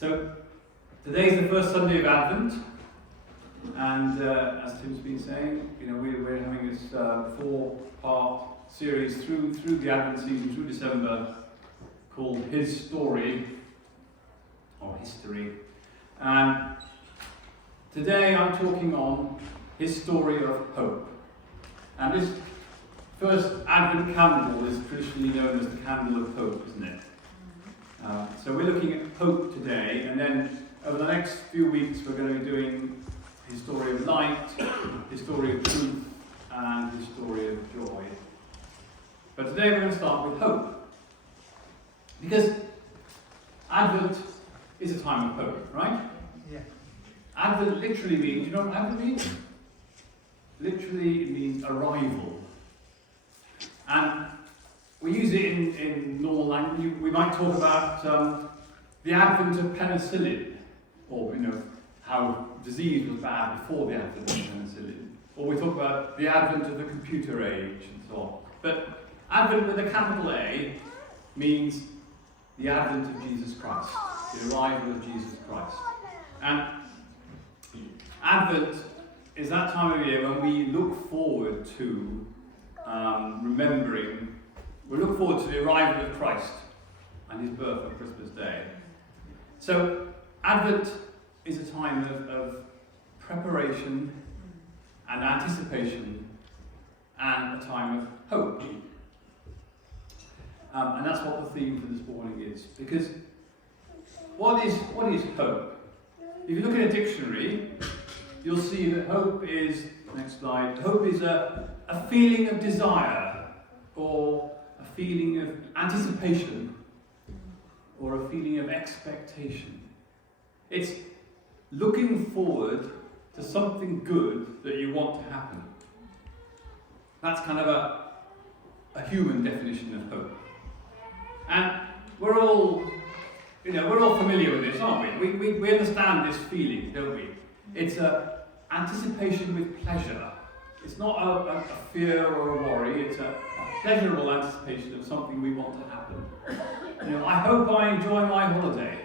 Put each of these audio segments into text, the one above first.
So today's the first Sunday of Advent, and as Tim's been saying, we're having this four-part series through the Advent season, through December, called His Story, or HisStory. And today I'm talking on His story of hope. And this first Advent candle is traditionally known as the candle of hope, isn't it? So we're looking at hope today, and then over the next few weeks we're going to be doing His story of light, His story of truth, and His story of joy. But today we're going to start with hope. Because Advent is a time of hope, right? Yeah. Advent literally means, you know what Advent means? Literally it means arrival. And we use it in normal language. We might talk about the advent of penicillin, or how disease was bad before the advent of penicillin. Or we talk about the advent of the computer age and so on. But Advent with a capital A means the advent of Jesus Christ, the arrival of Jesus Christ. And Advent is that time of year when we look forward to we look forward to the arrival of Christ and his birth on Christmas Day. So Advent is a time of preparation and anticipation and a time of hope. And that's what the theme for this morning is. Because what is hope? If you look at a dictionary, you'll see that hope is, next slide, hope is a feeling of desire, or a feeling of anticipation, or a feeling of expectation. It's looking forward to something good that you want to happen. That's kind of a human definition of hope. And we're all familiar with this, aren't we? We understand this feeling, don't we? It's a anticipation with pleasure. It's not a fear or a worry. It's a pleasurable anticipation of something we want to happen. I hope I enjoy my holiday.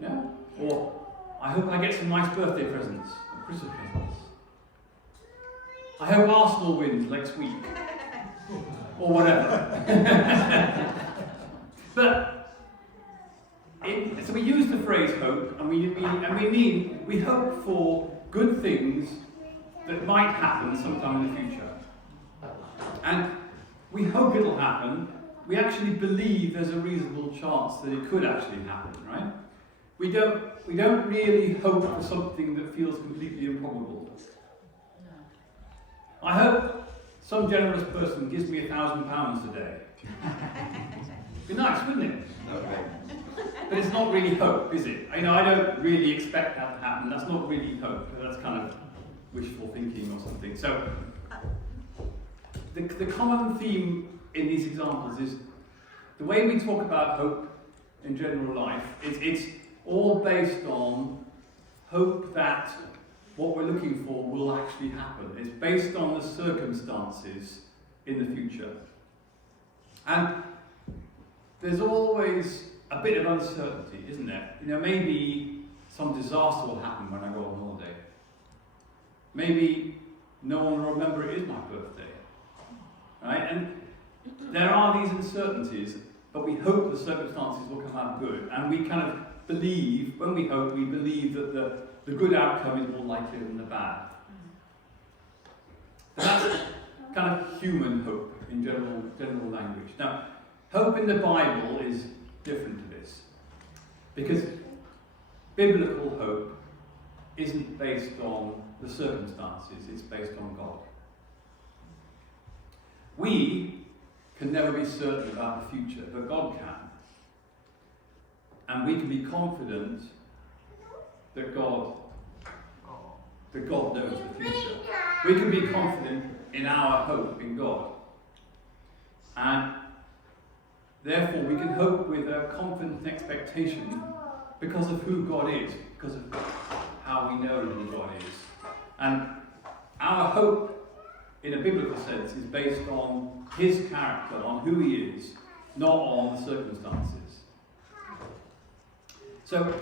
Yeah? Or I hope I get some nice birthday presents or Christmas presents. I hope Arsenal wins next week. Or whatever. But so we use the phrase hope, and we hope for good things that might happen sometime in the future. And we hope it'll happen. We actually believe there's a reasonable chance that it could actually happen, right? We don't really hope for something that feels completely improbable. I hope some generous person gives me £1,000 today. It'd be nice, wouldn't it? Okay. But it's not really hope, is it? I don't really expect that to happen. That's not really hope. That's kind of wishful thinking or something. So the common theme in these examples is the way we talk about hope in general life. It's all based on hope that what we're looking for will actually happen. It's based on the circumstances in the future. And there's always a bit of uncertainty, isn't there? Maybe some disaster will happen when I go on holiday. Maybe no one will remember it is my birthday. Right? And there are these uncertainties, but we hope the circumstances will come out good. And we kind of believe, when we hope, we believe that the good outcome is more likely than the bad. And that's kind of human hope in general language. Now, hope in the Bible is different to this. Because biblical hope isn't based on the circumstances, it's based on God. We can never be certain about the future, but God can. And we can be confident that God knows the future. We can be confident in our hope in God. And therefore we can hope with a confident expectation because of who God is, because of how we know who God is. And our hope, in a biblical sense, is based on his character, on who he is, not on the circumstances. So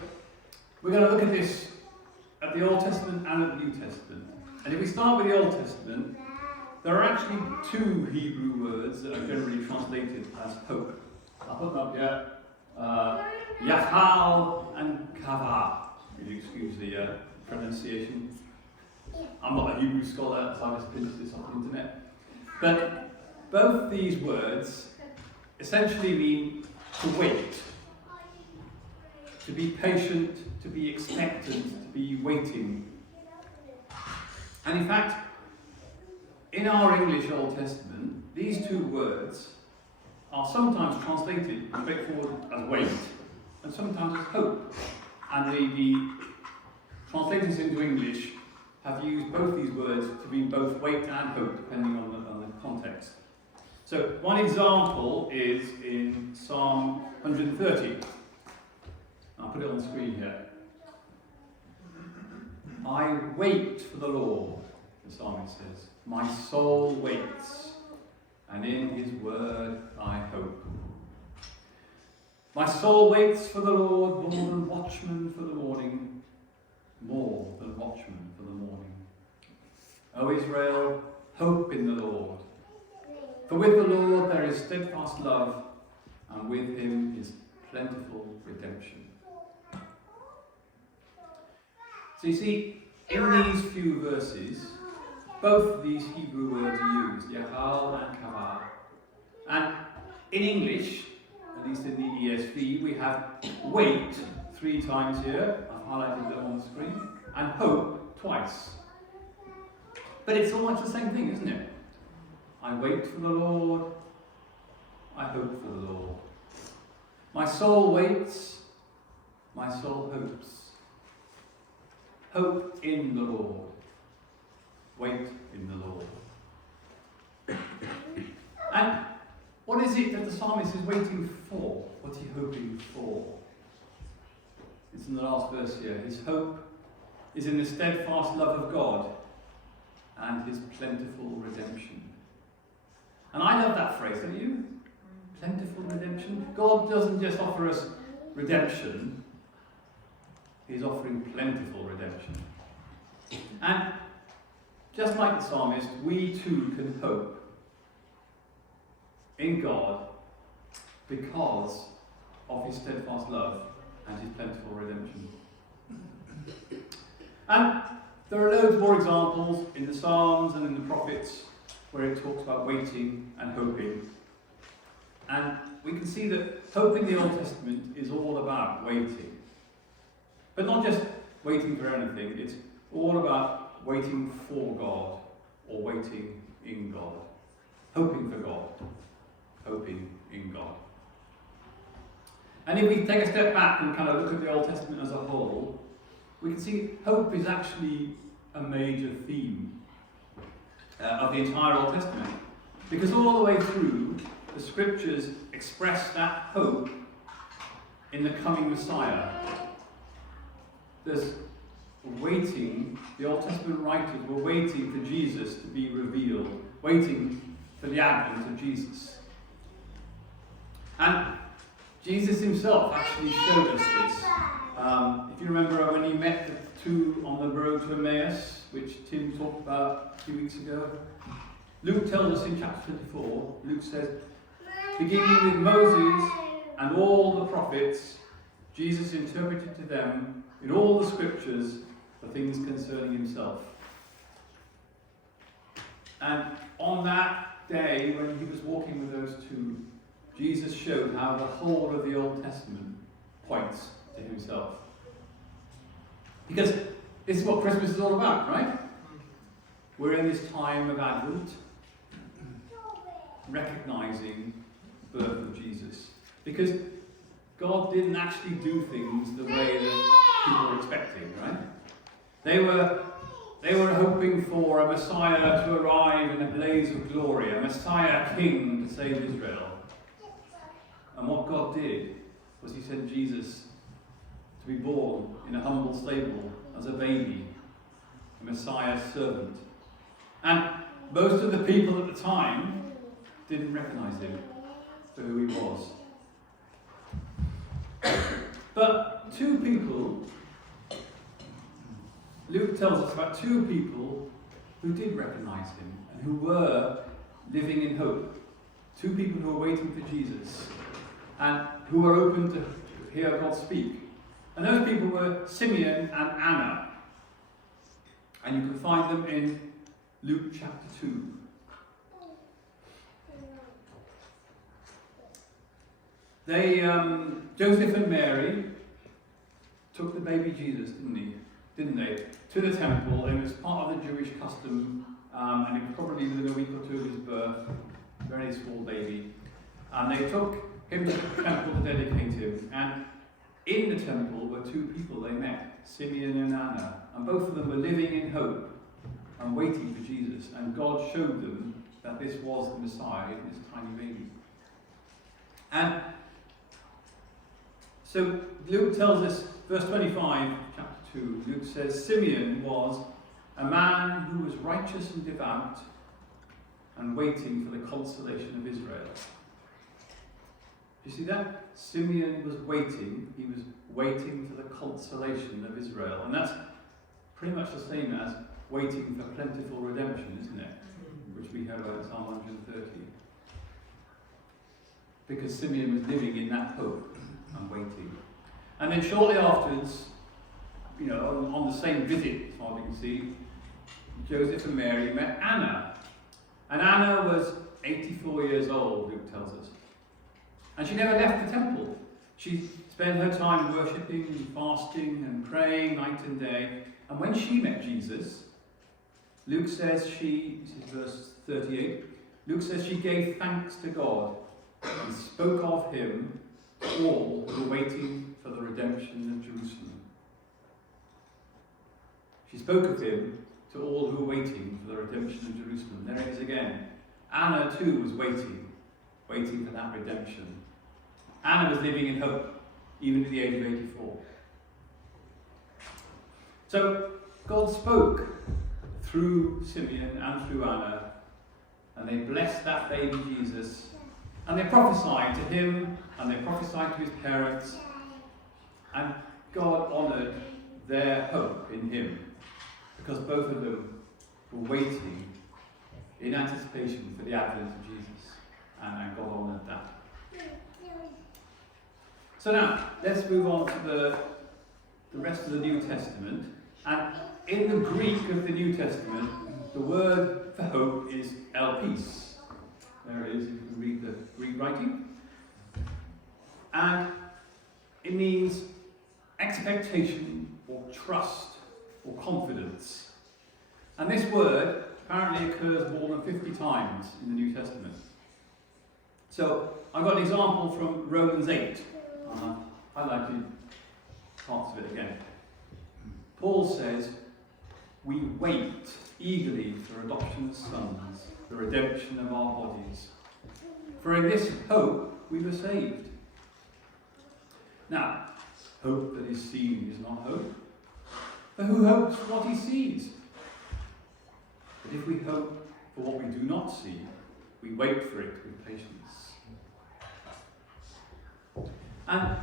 we're going to look at this at the Old Testament and at the New Testament. And if we start with the Old Testament, there are actually two Hebrew words that are generally translated as hope. I'll put them up here. Yachal and Kavah. If you excuse the pronunciation. I'm not a Hebrew scholar, so I just pinched this off the internet. But both these words essentially mean to wait, to be patient, to be expectant, to be waiting. And in fact, in our English Old Testament, these two words are sometimes translated straightforward as wait, and sometimes as hope. And the translators into English have used both these words to mean both wait and hope, depending on the context. So one example is in Psalm 130. I'll put it on the screen here. I wait for the Lord, the psalmist says. My soul waits, and in his word I hope. My soul waits for the Lord more than watchmen for the morning, more than watchmen for the morning. O Israel, hope in the Lord. For with the Lord there is steadfast love, and with him is plentiful redemption. So you see, in these few verses, both these Hebrew words are used, Yahal and Kavah. And in English, at least in the ESV, we have wait 3 times here. I've highlighted them on the screen. And hope twice. But it's almost the same thing, isn't it? I wait for the Lord. I hope for the Lord. My soul waits. My soul hopes. Hope in the Lord. Wait in the Lord. And what is it that the psalmist is waiting for? What's he hoping for? It's in the last verse here. His hope is in the steadfast love of God and his plentiful redemption. And I love that phrase, don't you? Plentiful redemption. God doesn't just offer us redemption, he's offering plentiful redemption. And just like the psalmist, we too can hope in God because of his steadfast love and his plentiful redemption. And there are loads more examples in the Psalms and in the prophets where it talks about waiting and hoping. And we can see that hope in the Old Testament is all about waiting. But not just waiting for anything, it's all about waiting for God or waiting in God. Hoping for God. Hoping in God. And if we take a step back and kind of look at the Old Testament as a whole, we can see hope is actually a major theme of the entire Old Testament. Because all the way through, the scriptures express that hope in the coming Messiah. There's waiting, the Old Testament writers were waiting for Jesus to be revealed, waiting for the advent of Jesus. And Jesus himself actually showed us this. If you remember when he met the two on the road to Emmaus, which Tim talked about a few weeks ago, Luke tells us in chapter 24, Luke says, beginning with Moses and all the prophets, Jesus interpreted to them in all the scriptures the things concerning himself. And on that day, when he was walking with those two, Jesus showed how the whole of the Old Testament points to himself. Because this is what Christmas is all about, right? We're in this time of Advent, recognizing the birth of Jesus. Because God didn't actually do things the way that people were expecting, right? They were hoping for a Messiah to arrive in a blaze of glory, a Messiah king to save Israel. And what God did was he sent Jesus to be born in a humble stable as a baby, a Messiah servant. And most of the people at the time didn't recognize him for who he was. But two people, Luke tells us about two people who did recognize him and who were living in hope. Two people who were waiting for Jesus and who were open to hear God speak. And those people were Simeon and Anna. And you can find them in Luke chapter 2. Joseph and Mary took the baby Jesus, didn't they? To the temple. It was part of the Jewish custom, and it was probably within a week or two of his birth, very small baby. And they took him to the temple to dedicate him. And in the temple were two people they met, Simeon and Anna. And both of them were living in hope and waiting for Jesus. And God showed them that this was the Messiah, this tiny baby. And so Luke tells us, verse 25, chapter 2, Luke says, Simeon was a man who was righteous and devout and waiting for the consolation of Israel. You see that? Simeon was waiting. He was waiting for the consolation of Israel. And that's pretty much the same as waiting for plentiful redemption, isn't it? Which we heard about in Psalm 130. Because Simeon was living in that hope and waiting. And then shortly afterwards, on the same visit, as far as you can see, Joseph and Mary met Anna. And Anna was 84 years old, Luke tells us. And she never left the temple. She spent her time worshipping and fasting and praying night and day. And when she met Jesus, Luke says this is verse 38, Luke says she gave thanks to God and spoke of him to all who were waiting for the redemption of Jerusalem. She spoke of him to all who were waiting for the redemption of Jerusalem. There it is again. Anna too was waiting for that redemption. Anna was living in hope, even at the age of 84. So God spoke through Simeon and through Anna, and they blessed that baby Jesus, and they prophesied to him, and they prophesied to his parents, and God honoured their hope in him, because both of them were waiting in anticipation for the advent of Jesus, and God honoured that. So now, let's move on to the rest of the New Testament. And in the Greek of the New Testament, the word for hope is elpis. There it is, you can read the Greek writing. And it means expectation or trust or confidence. And this word apparently occurs more than 50 times in the New Testament. So I've got an example from Romans 8. Highlighted parts of it again. Paul says, we wait eagerly for adoption as sons, the redemption of our bodies. For in this hope we were saved. Now, hope that is seen is not hope. But who hopes for what he sees? But if we hope for what we do not see, we wait for it with patience. And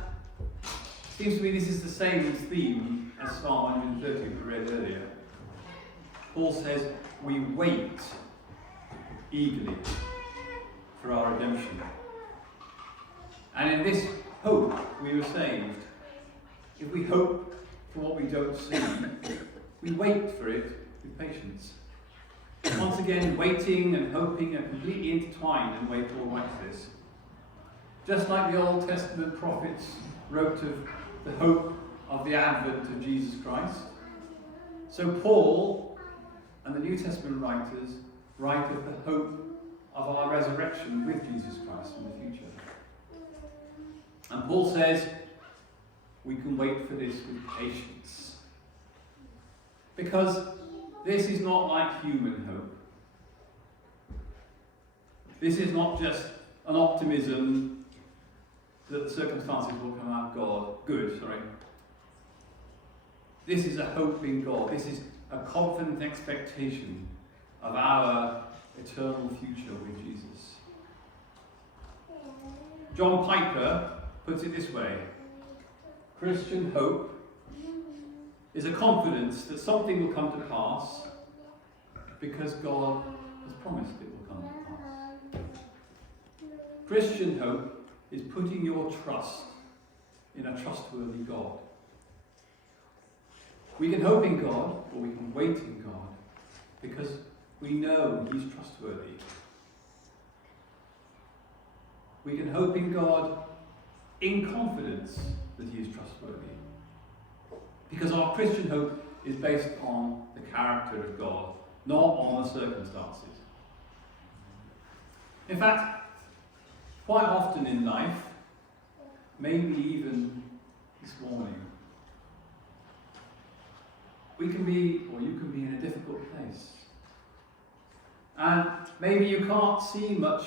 it seems to me this is the same theme as Psalm 130 we read earlier. Paul says, we wait eagerly for our redemption. And in this hope we were saved. If we hope for what we don't see, we wait for it with patience. Once again, waiting and hoping are completely intertwined in the way Paul writes this. Just like the Old Testament prophets wrote of the hope of the advent of Jesus Christ, so Paul and the New Testament writers write of the hope of our resurrection with Jesus Christ in the future. And Paul says we can wait for this with patience. Because this is not like human hope. This is not just an optimism that the circumstances will come out good. This is a hope in God. This is a confident expectation of our eternal future with Jesus. John Piper puts it this way: Christian hope is a confidence that something will come to pass because God has promised it will come to pass. Christian hope is putting your trust in a trustworthy God. We can hope in God, or we can wait in God, because we know He's trustworthy. We can hope in God in confidence that He is trustworthy. Because our Christian hope is based on the character of God, not on the circumstances. In fact, quite often in life, maybe even this morning, we can be, or you can be, in a difficult place. And maybe you can't see much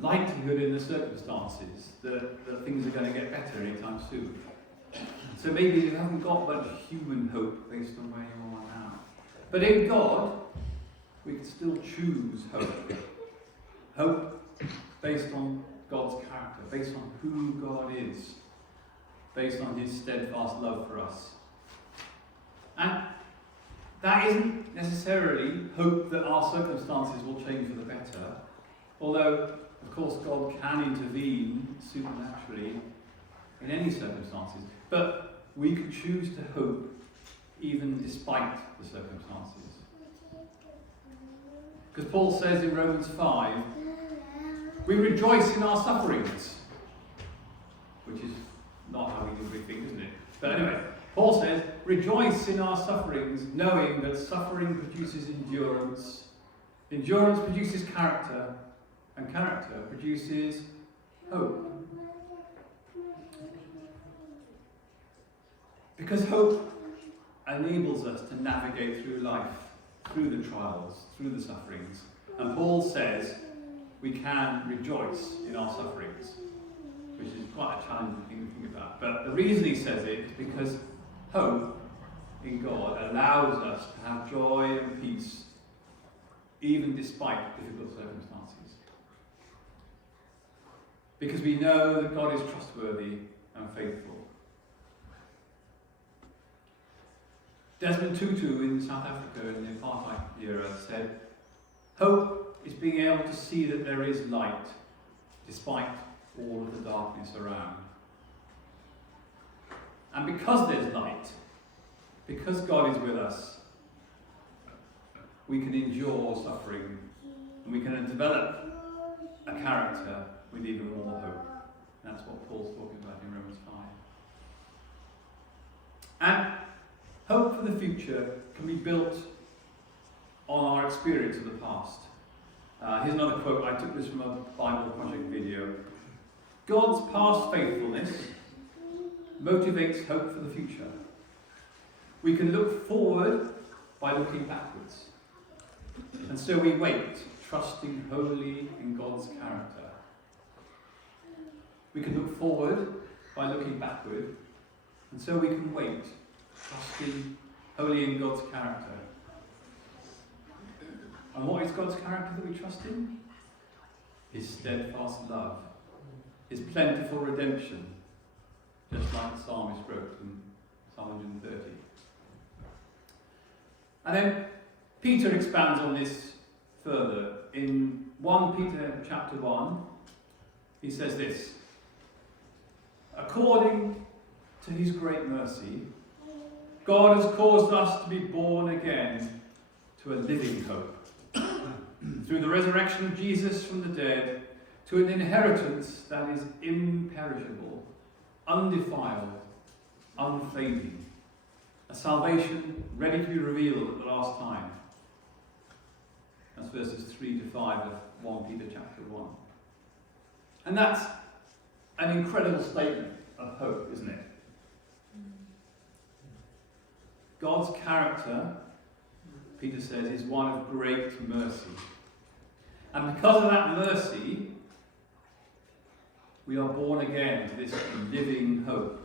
likelihood in the circumstances that things are going to get better anytime soon. So maybe you haven't got much human hope based on where you are now. But in God, we can still choose hope. Hope based on God's character, based on who God is, based on His steadfast love for us. And that isn't necessarily hope that our circumstances will change for the better, although, of course, God can intervene supernaturally in any circumstances. But we can choose to hope even despite the circumstances. Because Paul says in Romans 5, we rejoice in our sufferings, which is not how we usually think, isn't it? But anyway, Paul says, rejoice in our sufferings, knowing that suffering produces endurance. Endurance produces character, and character produces hope. Because hope enables us to navigate through life, through the trials, through the sufferings. And Paul says we can rejoice in our sufferings, which is quite a challenging thing to think about. But the reason he says it is because hope in God allows us to have joy and peace even despite difficult circumstances. Because we know that God is trustworthy and faithful. Desmond Tutu in South Africa in the apartheid era said, hope is being able to see that there is light despite all of the darkness around. And because there's light, because God is with us, we can endure suffering and we can develop a character with even more hope. And that's what Paul's talking about in Romans 5. And hope for the future can be built on our experience of the past. Here's another quote. I took this from a Bible Project video. God's past faithfulness motivates hope for the future. We can look forward by looking backwards. And so we wait, trusting wholly in God's character. We can look forward by looking backward. And so we can wait, trusting wholly in God's character. And what is God's character that we trust in? His steadfast love, His plentiful redemption, just like the psalmist wrote in Psalm 130. And then Peter expands on this further. In 1 Peter chapter 1, he says this, according to His great mercy, God has caused us to be born again to a living hope, through the resurrection of Jesus from the dead, to an inheritance that is imperishable, undefiled, unfading, a salvation ready to be revealed at the last time. That's verses 3 to 5 of 1 Peter chapter 1. And that's an incredible statement of hope, isn't it? God's character, Peter says, is one of great mercy. And because of that mercy, we are born again to this living hope.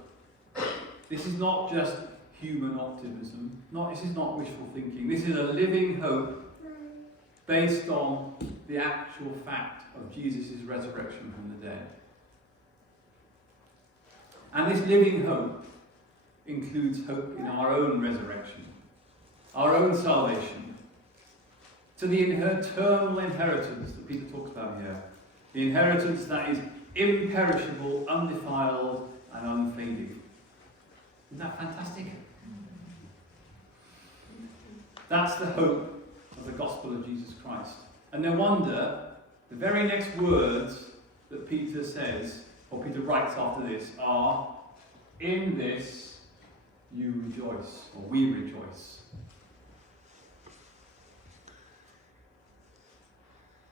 This is not just human optimism. This is not wishful thinking. This is a living hope based on the actual fact of Jesus' resurrection from the dead. And this living hope includes hope in our own resurrection, our own salvation, to the eternal inheritance that Peter talks about here. The inheritance that is imperishable, undefiled, and unfading. Isn't that fantastic? That's the hope of the gospel of Jesus Christ. And no wonder the very next words that Peter says, or Peter writes after this, are, "In this you rejoice," or we rejoice.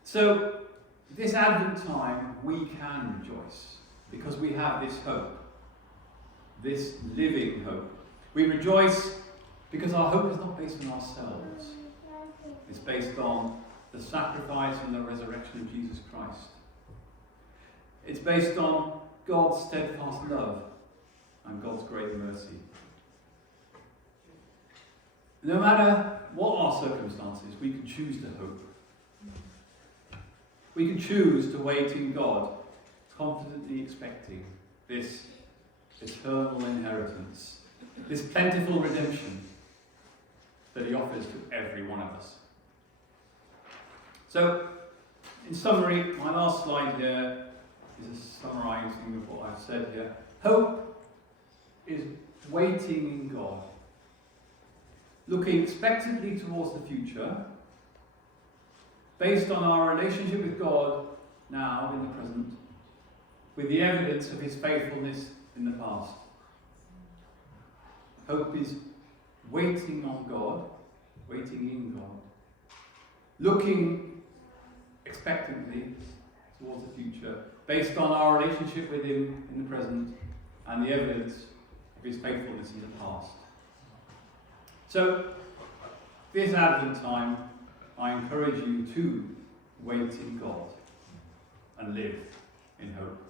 So, this Advent time, we can rejoice because we have this hope, this living hope. We rejoice because our hope is not based on ourselves. It's based on the sacrifice and the resurrection of Jesus Christ. It's based on God's steadfast love and God's great mercy. No matter what our circumstances, we can choose to hope. We can choose to wait in God, confidently expecting this eternal inheritance, this plentiful redemption that he offers to every one of us. So, in summary, my last slide here is a summarising of what I've said here. Hope is waiting in God, looking expectantly towards the future, based on our relationship with God now in the present, with the evidence of his faithfulness in the past. Hope is waiting on God, waiting in God, looking expectantly towards the future, based on our relationship with him in the present and the evidence of his faithfulness in the past. So, this Advent time, I encourage you to wait in God and live in hope.